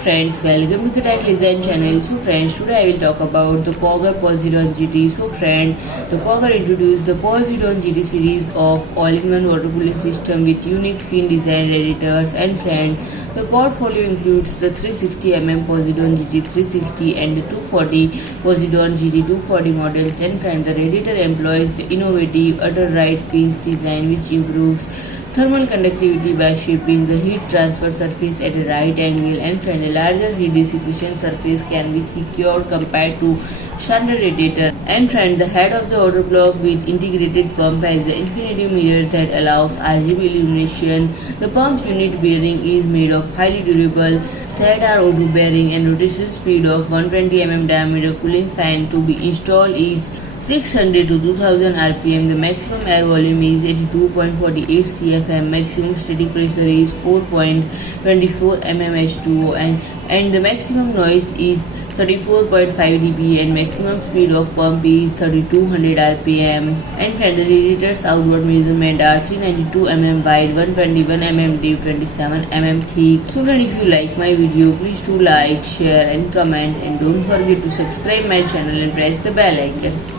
friends, welcome to the Tech Design channel. So friends, today I will talk about the COUGAR Poseidon-GT. So friend, the COUGAR introduced the Poseidon-GT series of all-in-one water cooling system with unique fin design radiators. And friend, the portfolio includes the 360mm Poseidon-GT 360 and the 240 Poseidon-GT 240 models. And friend, the radiator employs the innovative UTTERIGHT Fins Design, which improves thermal conductivity by shaping the heat transfer surface at a right angle. And friend, the larger heat dissipation surface can be secured compared to standard radiator. And friend, the head of the water block with integrated pump has the infinity mirror that allows RGB illumination. The pump unit bearing is made of highly durable ZrO2 bearing, and rotation speed of 120 mm diameter cooling fan to be installed is 600 to 2000 rpm. The maximum air volume is 82.48 cfm. Maximum static pressure is 4.24 mm H2O, and the maximum noise is 34.5 dB, and maximum speed of pump is 3200 rpm. And friend, the radiator's outward measurement are 392 mm wide, 121 mm deep, 27 mm thick. So friend, if you like my video, please do like, share and comment, and don't forget to subscribe my channel and press the bell icon.